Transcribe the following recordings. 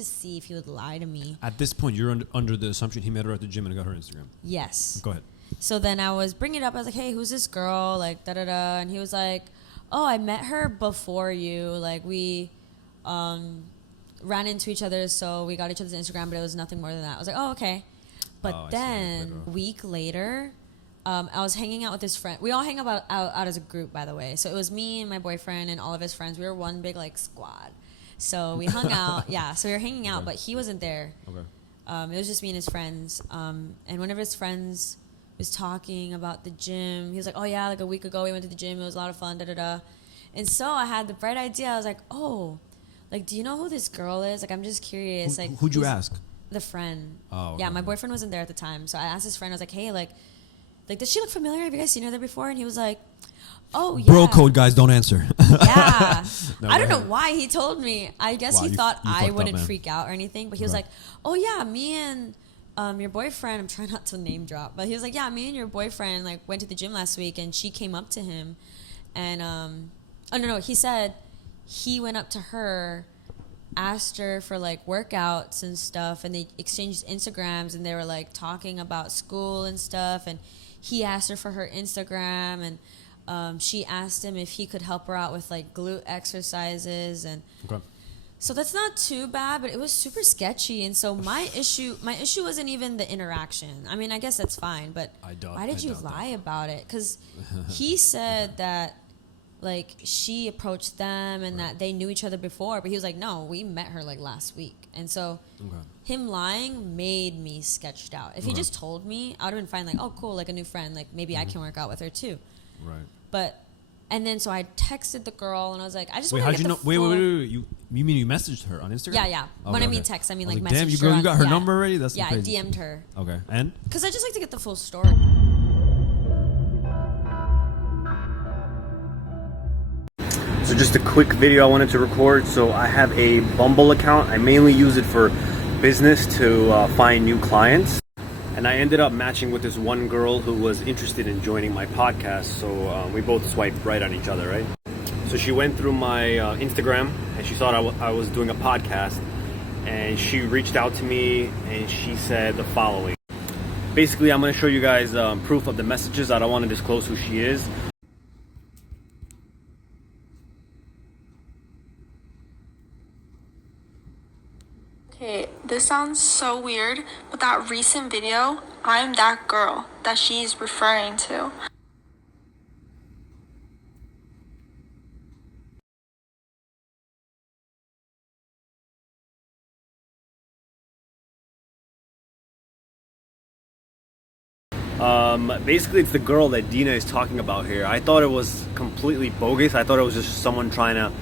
to see if he would lie to me. At this point, you're under the assumption he met her at the gym and got her Instagram. Yes. Go ahead. So then I was bringing it up. I was like, hey, who's this girl? Like, da-da-da. And he was like, oh, I met her before you. Like, we ran into each other, so we got each other's Instagram, but it was nothing more than that. I was like, oh, okay. But then a week later, I was hanging out with his friend. We all hang out as a group, by the way. So it was me and my boyfriend and all of his friends. We were one big, like, squad. So we hung out. Yeah, so we were hanging out, but he wasn't there. Okay. It was just me and his friends. And one of his friends was talking about the gym. He was like, oh, yeah, like a week ago we went to the gym. It was a lot of fun, da-da-da. And so I had the bright idea. I was like, oh, like, do you know who this girl is? Like, I'm just curious. Like, who'd you ask? The friend. Oh, okay. Yeah, my boyfriend wasn't there at the time. So I asked his friend. I was like, hey, like, does she look familiar? Have you guys seen her there before? And he was like, oh, yeah. Bro code, guys, don't answer. Yeah. I don't know why he told me. I guess he thought I wouldn't freak out or anything. But he was like, oh, yeah, me and your boyfriend, I'm trying not to name drop, but he was like, yeah, me and your boyfriend, like, went to the gym last week, and she came up to him. And, oh, no, he said he went up to her, asked her for, like, workouts and stuff, and they exchanged Instagrams, and they were, like, talking about school and stuff, and he asked her for her Instagram, and she asked him if he could help her out with, like, glute exercises, and so that's not too bad, but it was super sketchy. And so my issue wasn't even the interaction. I mean, I guess that's fine, but why did you lie about it? Because he said that, like, she approached them and that they knew each other before, but he was like, no, we met her, like, last week. And so him lying made me sketched out. If he just told me, I would have been fine, like, oh, cool, like a new friend, like maybe I can work out with her too. Right. But and then so I texted the girl and I was like, I just want to get the full... Wait. You mean you messaged her on Instagram? Yeah. Okay, when I mean text, I mean, like, messaged damn, her. You got her number already? That's I crazy. DM'd her. Okay. And? Because I just like to get the full story. So just a quick video I wanted to record. So I have a Bumble account. I mainly use it for business to find new clients. And I ended up matching with this one girl who was interested in joining my podcast. So we both swiped right on each other, right? So she went through my Instagram and she thought I was doing a podcast. And she reached out to me and she said the following. Basically, I'm going to show you guys proof of the messages. I don't want to disclose who she is. Okay, this sounds so weird, but that recent video, I'm that girl that she's referring to. Basically, it's the girl that Deana is talking about here. I thought it was completely bogus. I thought it was just someone trying to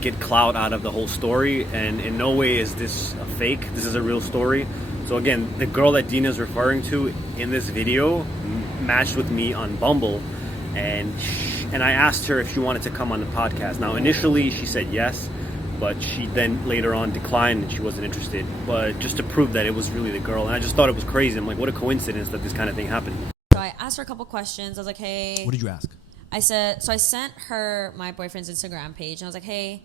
get clout out of the whole story, and in no way is this a fake. This is a real story. So again, the girl that Deana is referring to in this video matched with me on Bumble, and I asked her if she wanted to come on the podcast. Now initially she said yes, but she then later on declined and she wasn't interested. But just to prove that it was really the girl, and I just thought it was crazy. I'm like, what a coincidence that this kind of thing happened. So I asked her a couple questions. I was like, hey. What did you ask? I sent her my boyfriend's Instagram page, and I was like, hey,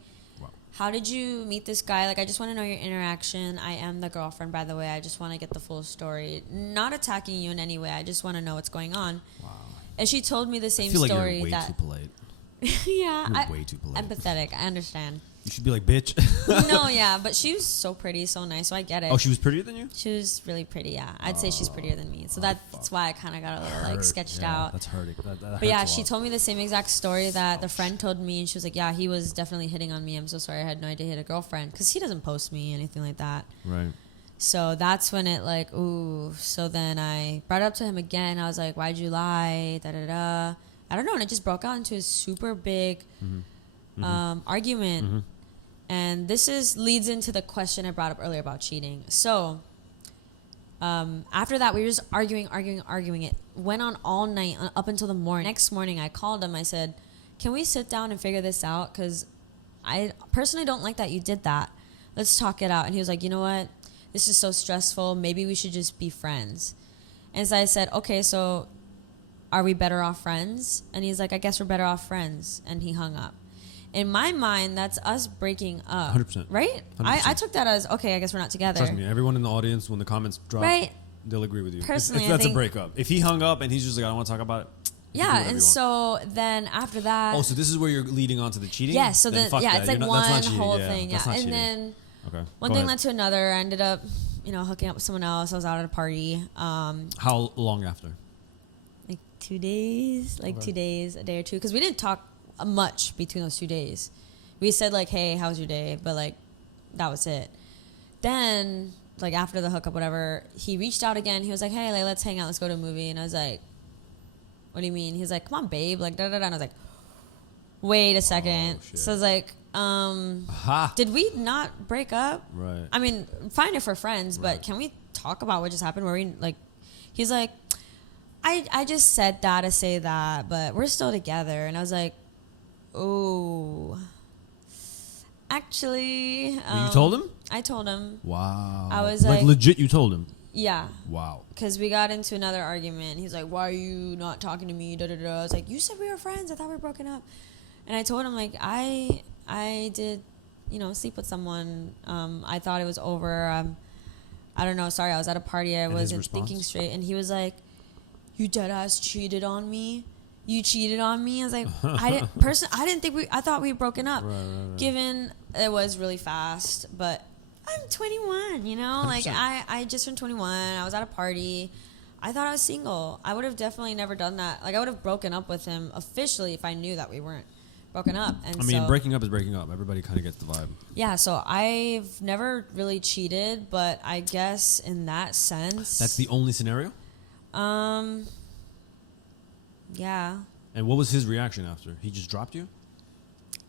how did you meet this guy? Like, I just want to know your interaction. I am the girlfriend, by the way. I just want to get the full story. Not attacking you in any way. I just want to know what's going on. Wow. And she told me the same story. Like you're way too polite. Yeah. You're way too polite. Empathetic. I understand. You should be like, bitch. No, yeah, but she was so pretty, so nice, so I get it. Oh, she was prettier than you? She was really pretty, yeah. I'd say she's prettier than me. So that's why I kind of got a little, like, sketched out. That's hurting. But yeah, she told me the same exact story that the friend told me, and she was like, yeah, he was definitely hitting on me. I'm so sorry. I had no idea he had a girlfriend. Because he doesn't post me, anything like that. Right. So that's when it, like, ooh. So then I brought it up to him again. I was like, why'd you lie? Da-da-da. I don't know. And it just broke out into a super big argument. Mm-hmm. And this leads into the question I brought up earlier about cheating. So after that, we were just arguing. It went on all night up until the morning. Next morning, I called him. I said, can we sit down and figure this out? Because I personally don't like that you did that. Let's talk it out. And he was like, you know what? This is so stressful. Maybe we should just be friends. And so I said, okay, so are we better off friends? And he's like, I guess we're better off friends. And he hung up. in my mind, that's us breaking up. 100%. Right? 100%. I took that as, okay, I guess we're not together. Trust me, everyone in the audience, when the comments drop, right? they'll agree with you. Personally, if that's I think, a breakup. If he hung up and he's just like, I don't want to talk about it. Yeah, and so then after that... Oh, so this is where you're leading on to the cheating? Yeah, so then then, yeah, that. it's like Not, one whole thing. Yeah, and cheating. then okay. one thing led to another. I ended up, hooking up with someone else. I was out at a party. How long after? Like 2 days. Like 2 days, a day or two. Because we didn't talk much between those 2 days. We said like, hey, how's your day? But like, that was it. Then, like after the hookup, whatever, he reached out again. He was like, hey, like, let's hang out. Let's go to a movie. And I was like, what do you mean? He's like, come on, babe. Like, da da da. And I was like, wait a second. So I was like, did we not break up? Right. I mean, fine if we're friends, but can we talk about what just happened? Where we like, he's like, I just said that to say that, but we're still together. And I was like, oh, actually. You told him? I told him. Wow. I was like legit, you told him? Yeah. Wow. Because we got into another argument. He's like, why are you not talking to me? Da, da, da. I was like, you said we were friends. I thought we were broken up. And I told him, like, I did, sleep with someone. I thought it was over. I don't know. Sorry, I was at a party. I wasn't thinking straight. And he was like, you dead ass cheated on me? You cheated on me? I was like, I thought we had broken up. Right. Given it was really fast, but I'm 21, 100%. Like I just turned 21. I was at a party. I thought I was single. I would have definitely never done that. Like I would have broken up with him officially if I knew that we weren't broken up. And I mean, breaking up is breaking up. Everybody kind of gets the vibe. Yeah, so I've never really cheated, but I guess in that sense, that's the only scenario? Yeah. And what was his reaction after? He just dropped you?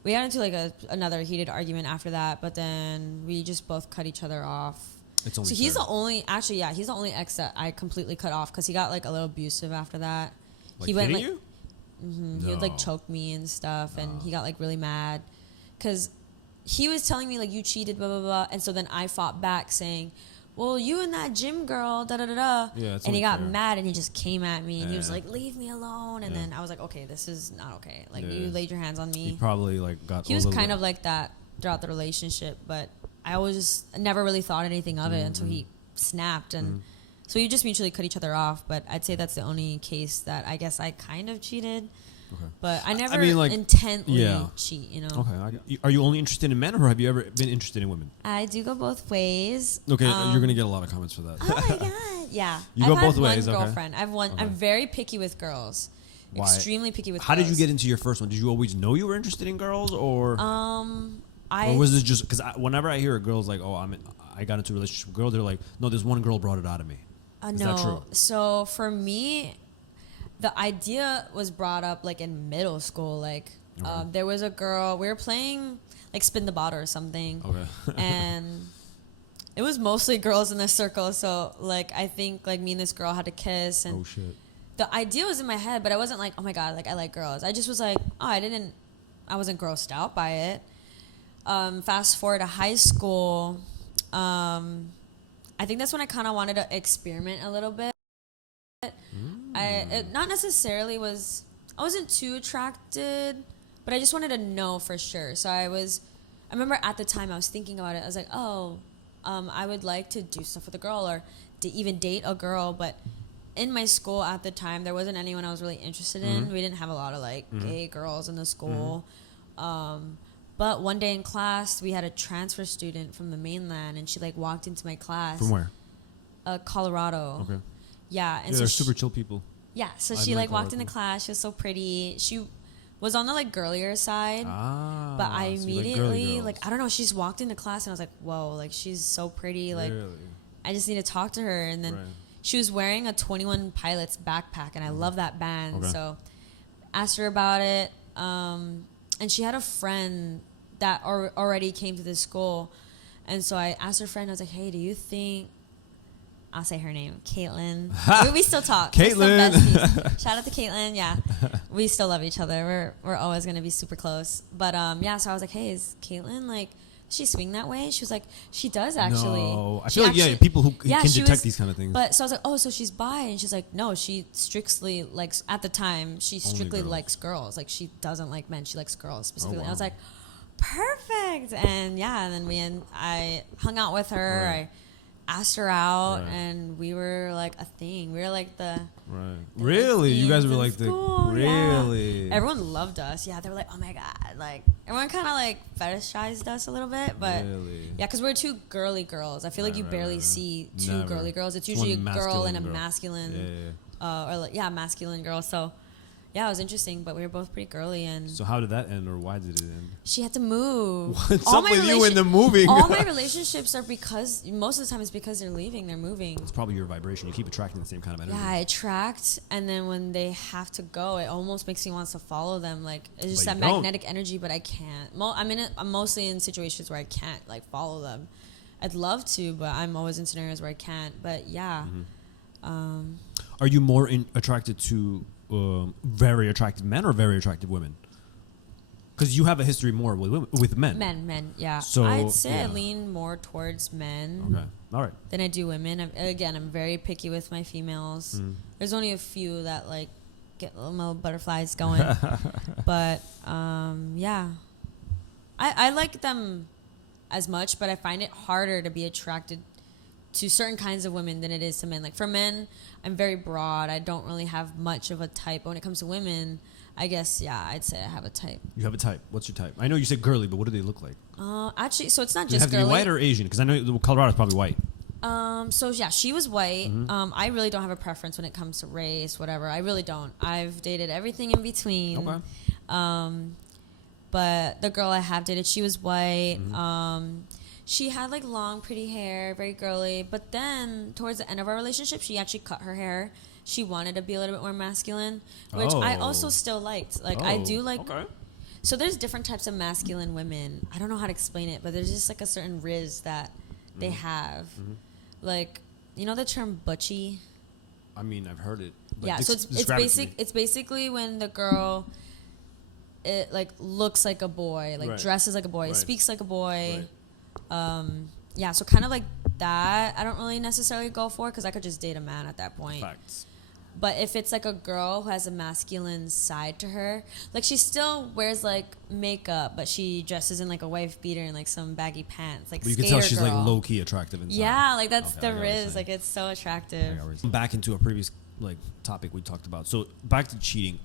We got into like another heated argument after that, but then we just both cut each other off. It's only so he's the only, actually, yeah, he's the only ex that I completely cut off because he got like a little abusive after that. Like he went hitting like, you? Mm-hmm, he would like choke me and stuff, and he got like really mad because he was telling me like you cheated, blah blah blah, and so then I fought back saying, well, you and that gym girl, da da da da. Yeah, and he got mad and he just came at me and he was like, leave me alone. And then I was like, okay, this is not okay. Like you laid your hands on me. He probably like got. He was kind of like that throughout the relationship, but I always just never really thought anything of it until he snapped, and so we just mutually cut each other off. But I'd say that's the only case that I guess I kind of cheated. Okay. But I never intently cheat, Okay. Are you only interested in men, or have you ever been interested in women? I do go both ways. Okay, you're gonna get a lot of comments for that. Oh my god! Yeah, you go both ways. One okay. girlfriend. I've one. Okay. I'm very picky with girls. Why? Extremely picky with. How girls. did you get into your first one? Did you always know you were interested in girls, or? Or was this just because whenever I hear a girl's like, "Oh, I got into a relationship with a girl," they're like, "No, this one girl brought it out of me." Is that true? So for me, the idea was brought up like in middle school. Like there was a girl, we were playing like spin the bottle or something. Okay. And it was mostly girls in the circle. So like I think like me and this girl had to kiss. And oh shit. The idea was in my head, but I wasn't like, oh my god, like I like girls. I just was like, oh, I wasn't grossed out by it. Fast forward to high school. I think that's when I kind of wanted to experiment a little bit. I wasn't too attracted, but I just wanted to know for sure. So I remember at the time I was thinking about it. I was like, I would like to do stuff with a girl or to even date a girl. But in my school at the time, there wasn't anyone I was really interested in. We didn't have a lot of like gay girls in the school. But one day in class, we had a transfer student from the mainland, and she like walked into my class. From where? Colorado. Okay. Yeah, and they're super chill people. Yeah, so she like walked into class. She was so pretty. She was on the like girlier side. But I immediately like I don't know. She just walked into class, and I was like, whoa, like she's so pretty. Like really? I just need to talk to her. And then she was wearing a 21 Pilots backpack, and I love that band. Okay. So asked her about it. And she had a friend that already came to this school. And so I asked her friend, I was like, hey, do you think, I'll say her name, Caitlin. we still talk. Caitlin. Shout out to Caitlin. Yeah. We still love each other. We're always going to be super close. But so I was like, hey, is Caitlin like she swing that way? She was like, she does actually. No, I feel like people who can detect these kind of things. But so I was like, oh, so she's bi, and she's like, no, she strictly likes. At the time, she strictly likes girls. Like she doesn't like men. She likes girls specifically. Oh, wow. I was like, perfect. And then I hung out with her. Right. I asked her out, and we were like a thing. We were like the really. You guys were like school. the really. Yeah. Everyone loved us. Yeah, they were like, oh my god, like everyone kind of like fetishized us a little bit, but yeah, because we're two girly girls. I feel like you barely see two girly girls. It's usually a girl and a masculine, masculine girl. So. Yeah, it was interesting, but we were both pretty girly. And so how did that end, or why did it end? She had to move. What's up with you in the moving? All my relationships are because, most of the time it's because they're leaving, they're moving. It's probably your vibration. You keep attracting the same kind of energy. Yeah, I attract, and then when they have to go, it almost makes me want to follow them. Like, it's just that magnetic energy, but I can't. I'm mostly in situations where I can't, like, follow them. I'd love to, but I'm always in scenarios where I can't. But, yeah. Mm-hmm. Are you more attracted to... very attractive men or very attractive women? Because you have a history more with men. Men, yeah. So I'd say I lean more towards men. Okay, all right. Than I do women. I'm very picky with my females. There's only a few that like get little butterflies going, but yeah, I like them as much, but I find it harder to be attracted to certain kinds of women than it is to men. Like for men, I'm very broad. I don't really have much of a type. But when it comes to women, I guess, I'd say I have a type. You have a type. What's your type? I know you said girly, but what do they look like? Actually, so it's not just girly. They have to be white or Asian? Because I know Colorado's probably white. So yeah, she was white. I really don't have a preference when it comes to race, whatever. I really don't. I've dated everything in between. Okay. But the girl I have dated, she was white. She had like long, pretty hair, very girly. But then towards the end of our relationship, she actually cut her hair. She wanted to be a little bit more masculine, which I also still liked. Like I do like. Okay. So there's different types of masculine women. I don't know how to explain it, but there's just like a certain riz that they have. Like, you know the term butchie? I mean, I've heard it. Yeah, so it's basically when the girl like looks like a boy, like dresses like a boy, speaks like a boy. Yeah, so kind of like that, I don't really necessarily go for because I could just date a man at that point. Facts. But if it's like a girl who has a masculine side to her, like she still wears like makeup, but she dresses in like a wife beater and like some baggy pants, like. But you can tell she's like low key attractive inside. Yeah, like that's the riz. Like it's so attractive. Back into a previous like topic we talked about. So back to cheating.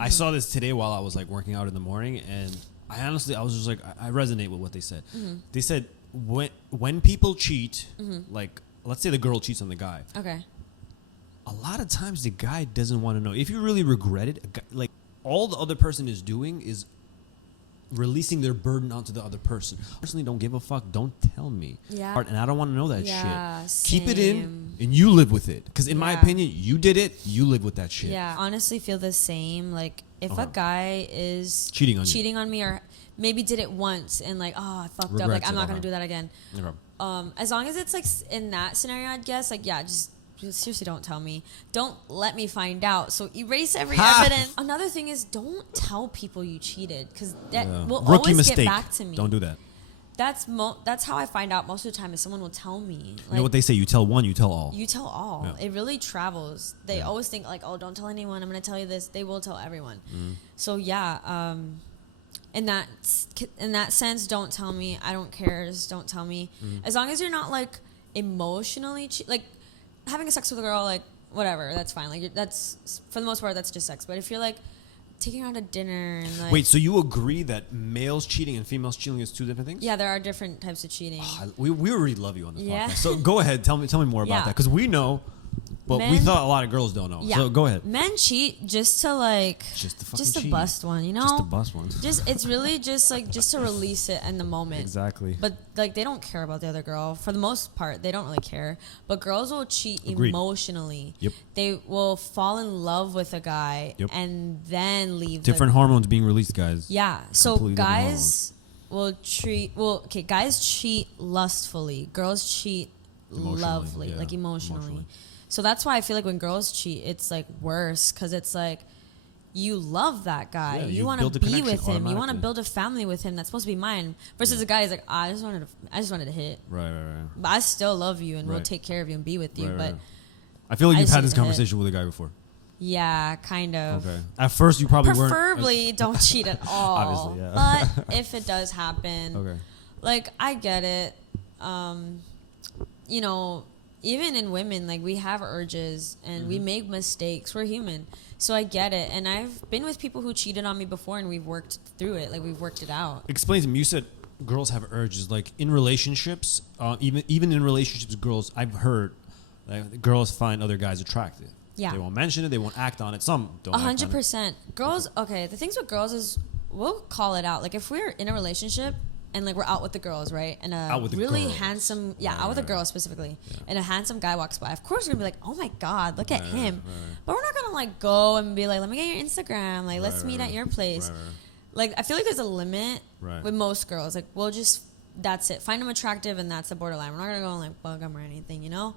I saw this today while I was like working out in the morning, and I was just like, I resonate with what they said. They said when people cheat, like let's say the girl cheats on the guy. Okay. A lot of times the guy doesn't want to know. If you really regret it, like all the other person is doing is releasing their burden onto the other person. I personally don't give a fuck. Don't tell me. Yeah. And I don't want to know that shit. Same. Keep it in and you live with it. Because in my opinion, you did it. You live with that shit. Yeah. Honestly feel the same. Like if a guy is cheating on me or maybe did it once and like, oh, I fucked up. Like I'm not going to do that again. As long as it's like in that scenario, I'd guess like, yeah, just seriously don't tell me. Don't let me find out. So erase every evidence. Another thing is don't tell people you cheated because that will always get back to me. Don't do that. That's how I find out most of the time is someone will tell me. Like, you know what they say? You tell one, you tell all. You tell all. Yeah. It really travels. They always think like, oh, don't tell anyone. I'm going to tell you this. They will tell everyone. So yeah, in that sense, don't tell me. I don't care. Just don't tell me. As long as you're not like emotionally like having sex with a girl, like whatever, that's fine. Like that's for the most part, that's just sex. But if you're like taking her out to dinner and like, wait, so you agree that males cheating and females cheating is two different things? Yeah, there are different types of cheating. We already love you on this podcast. So go ahead, tell me more about that because we know. But we thought a lot of girls don't know. Yeah. So go ahead. Men cheat just to like just to bust one, you know? Just to bust one. It's really just to release it in the moment. Exactly. But like they don't care about the other girl. For the most part, they don't really care. But girls will cheat emotionally. Yep. They will fall in love with a guy and then leave. Different hormones being released, guys. Yeah. So guys guys cheat lustfully. Girls cheat lovely, like emotionally. So that's why I feel like when girls cheat, it's like worse because it's like you love that guy. Yeah, you want to be with him. You want to build a family with him. That's supposed to be mine. Versus a guy who's like, I just wanted to hit. Right. But I still love you and will take care of you and be with you. But I feel like you've had this conversation with a guy before. Yeah, kind of. Okay. At first, you probably preferably don't cheat at all. Obviously, yeah. But if it does happen, okay. Like I get it. You know, even in women, like we have urges and we make mistakes. We're human. So I get it. And I've been with people who cheated on me before and we've worked through it. Like we've worked it out. Explain to me. You said girls have urges. Like in relationships, even in relationships, girls, I've heard like, girls find other guys attractive. Yeah. They won't mention it. They won't act on it. Some don't. 100%. Girls, okay. The things with girls is we'll call it out. Like if we're in a relationship and like we're out with the girls, right? And a really handsome, out with a girl specifically, and a handsome guy walks by. Of course we're gonna be like, oh my God, look at him. But we're not gonna like go and be like, let me get your Instagram. Like let's meet at your place. Like I feel like there's a limit with most girls. Like we'll just, that's it. Find them attractive and that's the borderline. We're not gonna go and like bug them or anything, you know?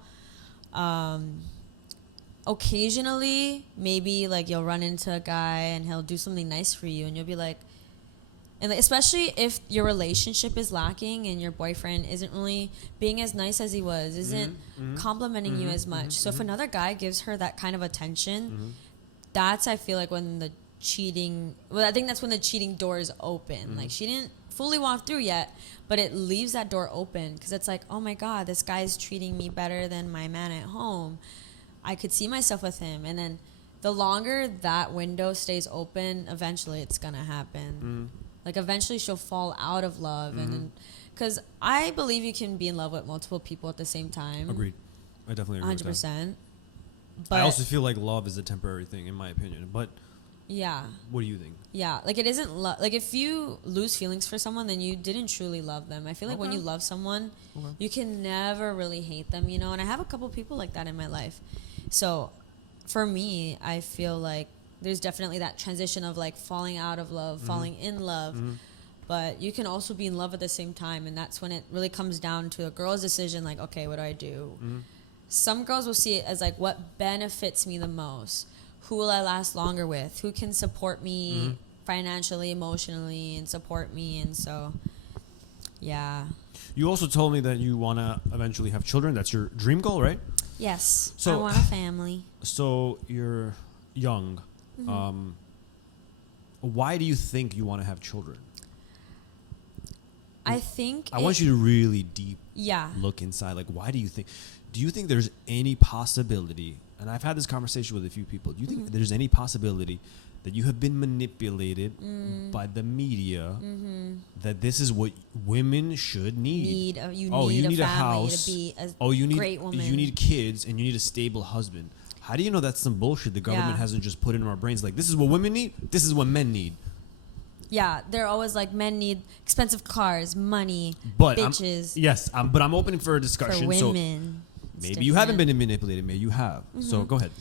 Occasionally, maybe like you'll run into a guy and he'll do something nice for you and you'll be like, and like, especially if your relationship is lacking and your boyfriend isn't really being as nice as he was, isn't complimenting you as much. So if another guy gives her that kind of attention, that's, I feel like when the cheating, well, I think that's when the cheating door is open. Like she didn't fully walk through yet, but it leaves that door open because it's like, oh my God, this guy's treating me better than my man at home. I could see myself with him. And then the longer that window stays open, eventually it's going to happen. Like eventually she'll fall out of love. And because I believe you can be in love with multiple people at the same time. Agreed. I definitely agree 100%. With that. But I also feel like love is a temporary thing in my opinion. But yeah. What do you think? Yeah. Like it isn't love. Like if you lose feelings for someone, then you didn't truly love them. I feel like when you love someone, you can never really hate them, you know? And I have a couple people like that in my life. So for me, I feel like there's definitely that transition of like falling out of love, falling in love. But you can also be in love at the same time. And that's when it really comes down to a girl's decision. Like, okay, what do I do? Some girls will see it as like, what benefits me the most? Who will I last longer with? Who can support me financially, emotionally, and support me? And so, yeah. You also told me that you want to eventually have children. That's your dream goal, right? Yes. So, I want a family. So you're young. Why do you think you want to have children? I think I want you to really deep look inside. Like, why do you think there's any possibility, and I've had this conversation with a few people, do you think there's any possibility that you have been manipulated by the media that this is what women should need? You need a house. To be a great woman. You need kids, and you need a stable husband. How do you know that's some bullshit the government hasn't just put in our brains? Like, this is what women need, this is what men need. Yeah, they're always like, men need expensive cars, money, bitches. But I'm open for a discussion. For women. So maybe you haven't been manipulated, maybe you have. So go ahead.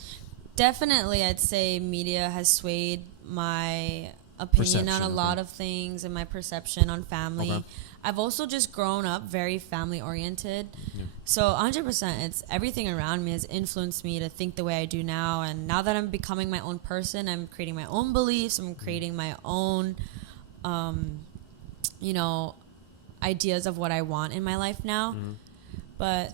Definitely, I'd say media has swayed my opinion on a lot of things and my perception on family. Okay. I've also just grown up very family oriented. Yeah. So 100%, it's everything around me has influenced me to think the way I do now. And now that I'm becoming my own person, I'm creating my own beliefs. I'm creating my own, ideas of what I want in my life now. But,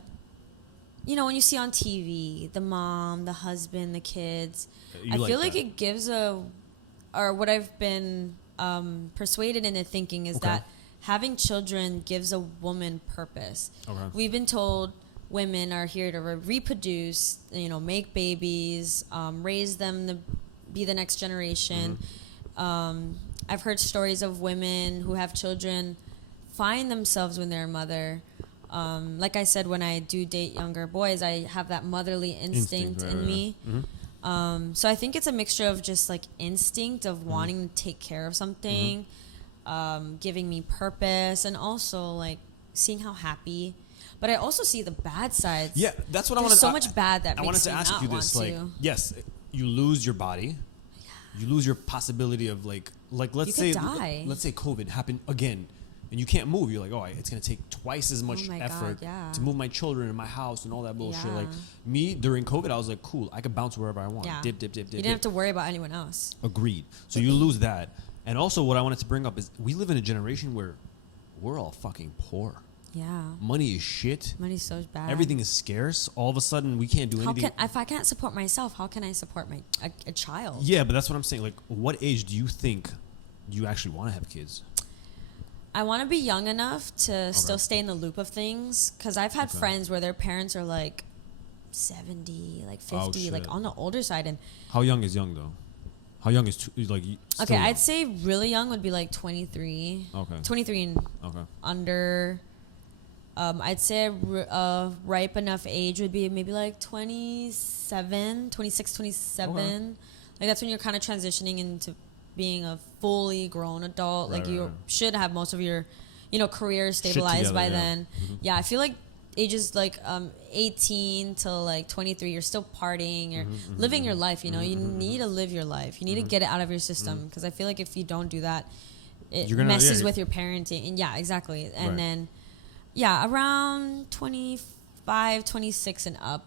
when you see on TV, the mom, the husband, the kids, I feel like it gives what I've been persuaded into thinking is that having children gives a woman purpose. Okay. We've been told women are here to reproduce, make babies, raise them to be the next generation. I've heard stories of women who have children find themselves when they're a mother. Like I said, when I do date younger boys, I have that motherly instinct in me. So I think it's a mixture of just like instinct of wanting to take care of something, giving me purpose, and also like seeing how happy. But I also see the bad sides. Yeah, that's what I wanted. There's so much bad that I makes wanted to ask you this. Like, yes, you lose your body, you lose your possibility of like let's say die. Let's say COVID happened again. and you can't move. You're like, oh, it's gonna take twice as much effort to move my children and my house and all that bullshit. Like me during COVID, I was like, cool, I could bounce wherever I want. Dip. You didn't have to worry about anyone else. Agreed. So you lose that. And also, what I wanted to bring up is we live in a generation where we're all fucking poor. Yeah. Money is shit. Money's so bad. Everything is scarce. All of a sudden, we can't do anything. If I can't support myself, how can I support a child? Yeah, but that's what I'm saying. Like, what age do you think you actually want to have kids? I want to be young enough to still stay in the loop of things. Because I've had friends where their parents are like 70, like 50, like on the older side. And how young is young, though? How young is like? Okay, young? I'd say really young would be like 23. Okay. 23 and under. I'd say a ripe enough age would be maybe like 27, 26, 27. Like that's when you're kind of transitioning into being a fully grown adult. Like you should have most of your, career stabilized by then. Yeah, I feel like ages like 18 till like 23, you're still partying, you're living your life. You need to live your life. You need to get it out of your system because I feel like if you don't do that, it messes with your parenting. And yeah, exactly. And then. Yeah, around 25, 26 and up.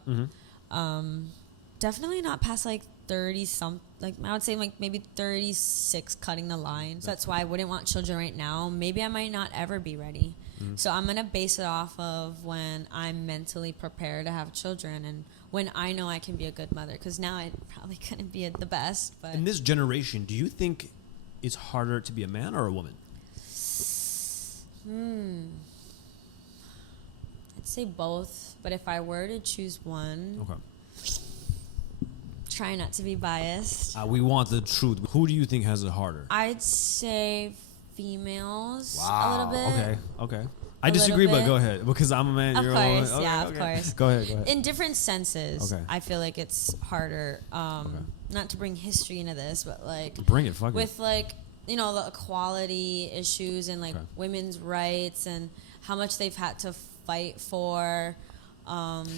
Definitely not past like 30 some. Like I would say like maybe 36 cutting the line. So that's why I wouldn't want children right now. Maybe I might not ever be ready. So I'm going to base it off of when I'm mentally prepared to have children and when I know I can be a good mother. Because now I probably couldn't be the best. But in this generation, do you think it's harder to be a man or a woman? I'd say both, but if I were to choose one, try not to be biased. We want the truth. Who do you think has it harder? I'd say females a little bit. Okay. I disagree, but go ahead because I'm a man. Of you're course, a woman. of course. Go ahead. In different senses, I feel like it's harder. Not to bring history into this, but like bring it. Fuck with like the equality issues and like women's rights and how much they've had to fight for.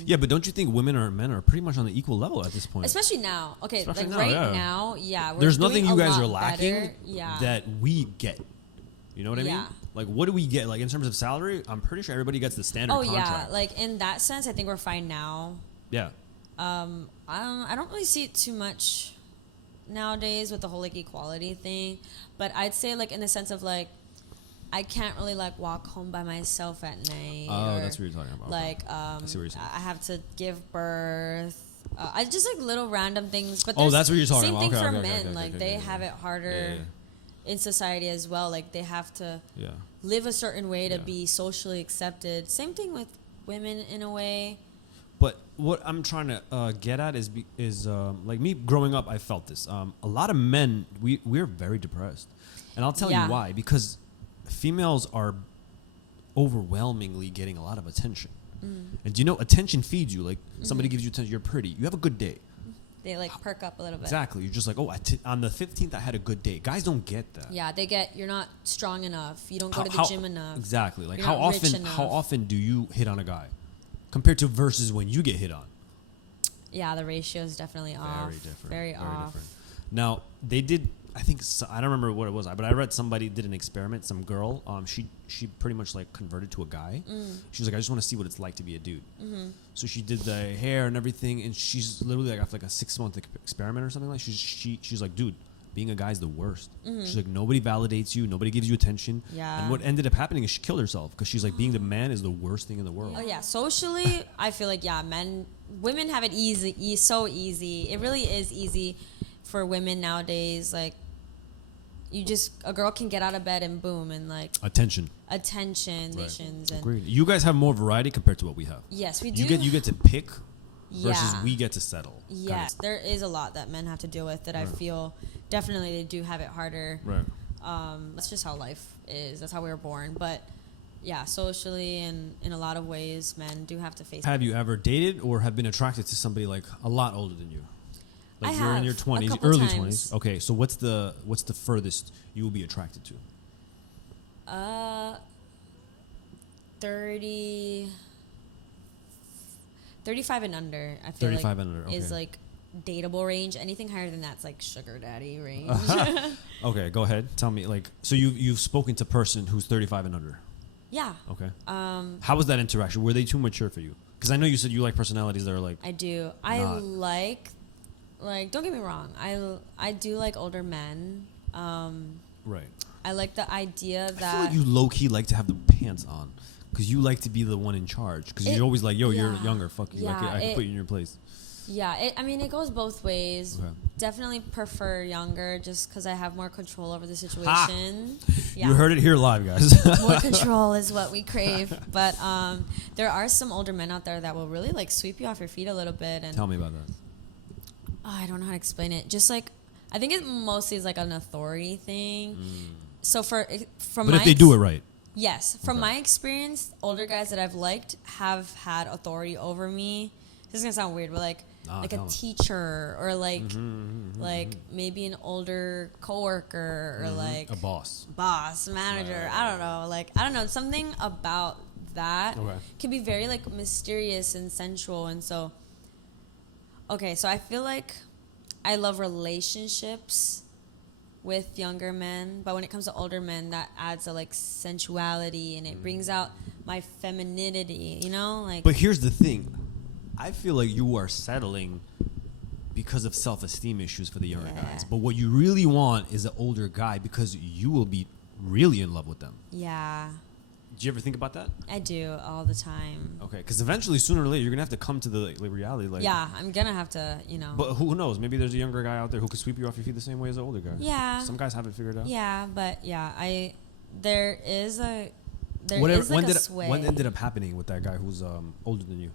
Yeah, but don't you think women and men are pretty much on the equal level at this point? Especially now. Okay, especially like now, now, there's nothing you guys are lacking that we get. You know what I mean? Like, what do we get? Like, in terms of salary, I'm pretty sure everybody gets the standard contract. Yeah. Like, in that sense, I think we're fine now. Yeah. I don't really see it too much nowadays with the whole, like, equality thing. But I'd say, like, in the sense of, like, I can't really like walk home by myself at night. Oh, that's what you're talking about. Like, I see what you're saying. I have to give birth. I just like little random things. But that's what you're talking about. Same thing for men. Like they have it harder in society as well. Like they have to live a certain way to be socially accepted. Same thing with women in a way. But what I'm trying to get at is like me growing up, I felt this. A lot of men, we're very depressed, and I'll tell you why. Because females are overwhelmingly getting a lot of attention. And do you know attention feeds you? Like somebody gives you attention, you're pretty, you have a good day. They like perk up a little bit. Exactly. You're just like, on the 15th I had a good day. Guys don't get that. Yeah, they get you're not strong enough. You don't go to the gym enough. Exactly. Like how often do you hit on a guy compared to versus when you get hit on? Yeah, the ratio is definitely off. Very off. Different. Now, they did I think I don't remember what it was, but I read somebody did an experiment. Some girl, she pretty much like converted to a guy. She was like, I just want to see what it's like to be a dude. So she did the hair and everything, and she's literally like after like a 6-month experiment or something like. She's like, dude, being a guy is the worst. She's like, nobody validates you, nobody gives you attention. Yeah. And what ended up happening is she killed herself because she's like, being the man is the worst thing in the world. Oh yeah, socially, I feel like women have it easy, so easy. It really is easy for women nowadays. Like, a girl can get out of bed and boom, and like attention, nations. And agreed. You guys have more variety compared to what we have. Yes, we do. You get to pick versus we get to settle. Yes, there is a lot that men have to deal with that I feel definitely they do have it harder. Right. That's just how life is. That's how we were born. But yeah, socially and in a lot of ways, men do have to face. Have you ever dated or have been attracted to somebody like a lot older than you? Like you're in your 20s, early 20s. Okay, so what's the furthest you will be attracted to? 35 and under. I feel 35 and under. Okay. Is like dateable range. Anything higher than that's like sugar daddy range. Okay, go ahead. Tell me, like, so you've spoken to a person who's 35 and under. Yeah. Okay. How was that interaction? Were they too mature for you? Because I know you said you like personalities that are like. I do. I like, don't get me wrong. I do like older men. Right. I like the idea that. I feel like you low key like to have the pants on, because you like to be the one in charge. Because you're always like, yo, you're younger. Fuck you. Yeah, I can put you in your place. Yeah, it goes both ways. Okay. Definitely prefer younger, just because I have more control over the situation. Yeah. You heard it here live, guys. More control is what we crave. But there are some older men out there that will really like sweep you off your feet a little bit. And Tell me about that. I don't know how to explain it. Just like, I think it mostly is like an authority thing. So from but if they do it right. Yes, from my experience, older guys that I've liked have had authority over me. This is gonna sound weird, but like a teacher or like maybe an older coworker or like a boss, manager. I don't know. Something about that can be very like mysterious and sensual, and so. Okay, so I feel like I love relationships with younger men, but when it comes to older men, that adds a like sensuality and it brings out my femininity, you know? Like. But here's the thing. I feel like you are settling because of self-esteem issues for the younger guys. But what you really want is an older guy because you will be really in love with them. Yeah. Do you ever think about that? I do all the time. Okay, because eventually, sooner or later, you're gonna have to come to the like, reality. Like, yeah, I'm gonna have to, you know. But who knows? Maybe there's a younger guy out there who could sweep you off your feet the same way as an older guy. Yeah. Some guys have it figured out. Yeah, but yeah, there is a sway. What ended up happening with that guy who's older than you?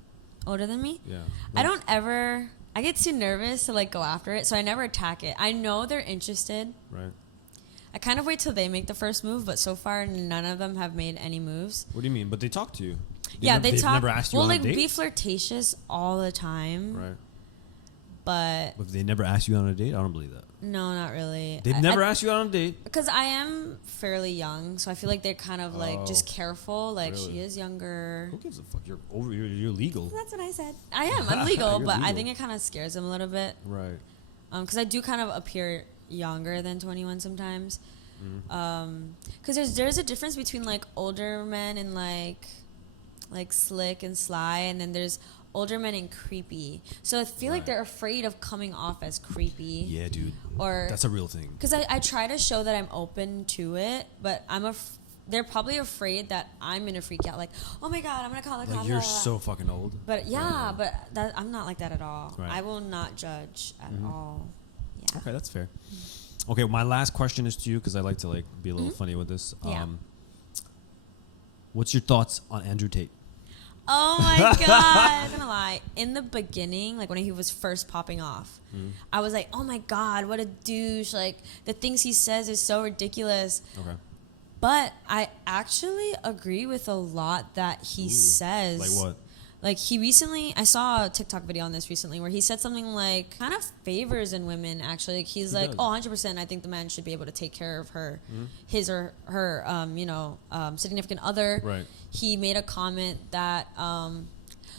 Older than me? Yeah. I get too nervous to like go after it, so I never attack it. I know they're interested. Right. I kind of wait till they make the first move, but so far none of them have made any moves. What do you mean? But they talk to you. They've talk. Never asked you on a date? Be flirtatious all the time. Right. But if they never asked you on a date, I don't believe that. No, not really. They've never asked you on a date? Because I am fairly young, so I feel like they're kind of like just careful. Like really? She is younger. Who gives a fuck? You're legal. That's what I said. I am. I'm legal, but legal. I think it kind of scares them a little bit. Right. Because I do kind of appear younger than 21 sometimes. Because there's a difference between like older men and like slick and sly, and then there's older men and creepy. So I feel like they're afraid of coming off as creepy. Yeah, dude. Or that's a real thing. Because I try to show that I'm open to it, but they're probably afraid that I'm gonna freak out. Like, oh my god, I'm gonna call the cops. Like you're so fucking old. But I'm not like that at all. Right. I will not judge at all. Yeah. Okay, that's fair. Okay, my last question is to you because I like to like be a little funny with this. Yeah. What's your thoughts on Andrew Tate? Oh my god, I'm gonna lie. In the beginning, like when he was first popping off, I was like, oh my god, what a douche. Like the things he says is so ridiculous. Okay. But I actually agree with a lot that he says. Like what? Like I saw a TikTok video on this recently where he said something like kind of favors in women actually. Like he's like, 100%, I think the man should be able to take care of her, his or her, significant other. Right. He made a comment that,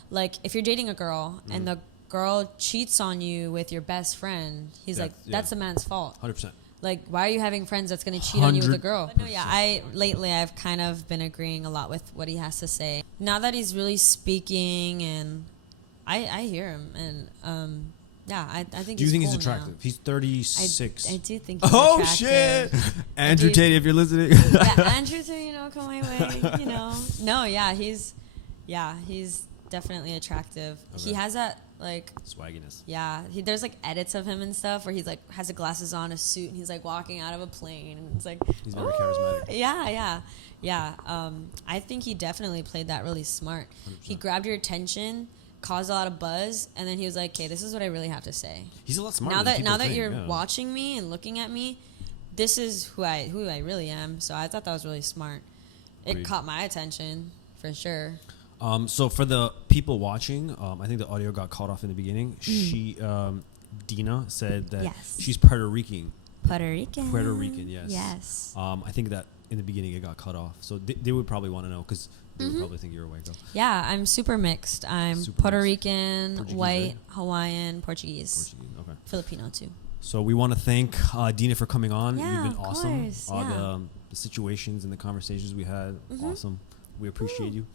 like if you're dating a girl and the girl cheats on you with your best friend, he's like, that's the man's fault. 100%. Like, why are you having friends that's going to cheat on you with a girl? But no, yeah, I've kind of been agreeing a lot with what he has to say. Now that he's really speaking, and I hear him, and I think. Do you think cool he's attractive? Now. He's 36. I do think. He's attractive. Shit, Andrew Tate, if you're listening. Yeah, Andrew Tate, come my way. No, he's definitely attractive. Okay. He has that. Like swagginess. Yeah, there's like edits of him and stuff where he's like has the glasses on, a suit, and he's like walking out of a plane, and it's like he's very charismatic. Yeah. I think he definitely played that really smart. 100%. He grabbed your attention, caused a lot of buzz, and then he was like, "Okay, this is what I really have to say." He's a lot smarter. Now that you're watching me and looking at me, this is who I really am. So I thought that was really smart. It caught my attention for sure. So for the people watching, I think the audio got cut off in the beginning. She, Deana, said that she's Puerto Rican. Puerto Rican, yes. Yes. I think that in the beginning it got cut off. So they would probably want to know because they would probably think you're a white girl. Yeah, I'm super mixed. I'm Puerto Rican, white, Hawaiian, Portuguese. Filipino too. So we want to thank Deana for coming on. Yeah, You've been awesome. course, All the situations and the conversations we had, awesome. We appreciate you.